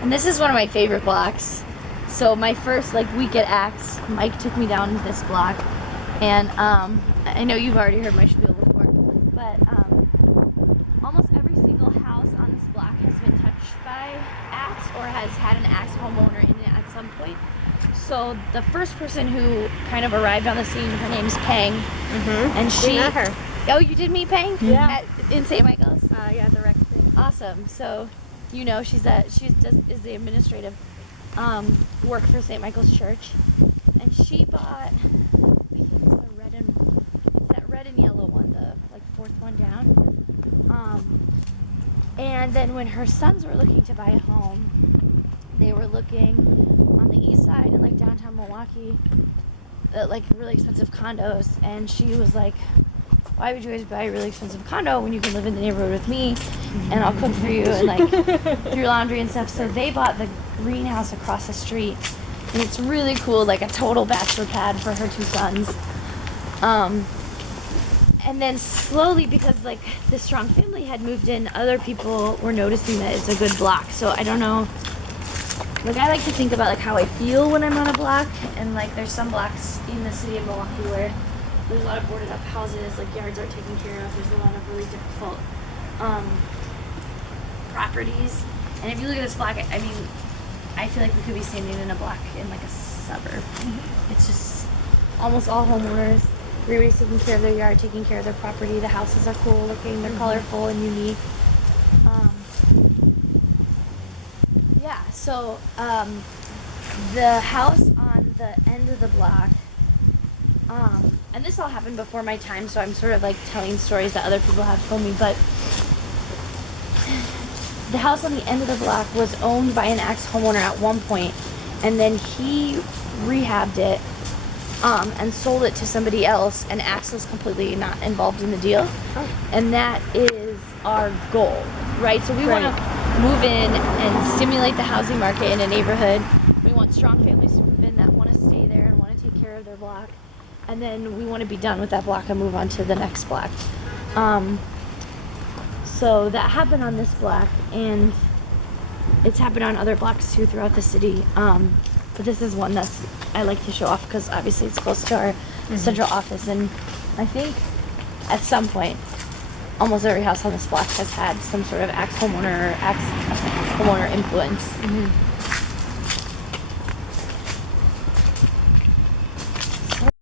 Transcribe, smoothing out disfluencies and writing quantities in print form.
And this is one of my favorite blocks. So my first week at Axe, Mike took me down this block, and I know you've already heard my spiel before, but almost every single house on this block has been touched by Axe or has had an Axe homeowner in it at some point. So the first person who kind of arrived on the scene, her name's Pang, and she met her. Oh, you did meet Pang? Yeah. In St. Michael's? Yeah, the rec thing. Awesome. So, she's is the administrative work for St. Michael's Church, and she bought, I think it's that red and yellow one, the fourth one down. And then when her sons were looking to buy a home, they were looking on the east side in downtown Milwaukee at really expensive condos, and she was like, why would you guys buy a really expensive condo when you can live in the neighborhood with me and I'll cook for you and do your laundry and stuff? So they bought the greenhouse across the street, and it's really cool, a total bachelor pad for her two sons. And then slowly, because this strong family had moved in, other people were noticing that it's a good block. So I don't know, I like to think about how I feel when I'm on a block, and there's some blocks in the city of Milwaukee where there's a lot of boarded up houses, yards aren't taken care of. There's a lot of really difficult properties. And if you look at this block, I feel like we could be standing in a block in a suburb. It's just almost all homeowners. Everybody's taking care of their yard, taking care of their property. The houses are cool looking. They're colorful and unique. So the house on the end of the block, and this all happened before my time, so I'm sort of telling stories that other people have told me, but the house on the end of the block was owned by an ex-homeowner at one point, and then he rehabbed it and sold it to somebody else, and Axe was completely not involved in the deal. And that is our goal, right? So we want to move in and stimulate the housing market in a neighborhood. We want strong families to move in that want to stay there and want to take care of their block. And then we want to be done with that block and move on to the next block. So that happened on this block, and it's happened on other blocks too throughout the city. But this is one that's I like to show off because obviously it's close to our central office, and I think at some point almost every house on this block has had some sort of ex-homeowner influence.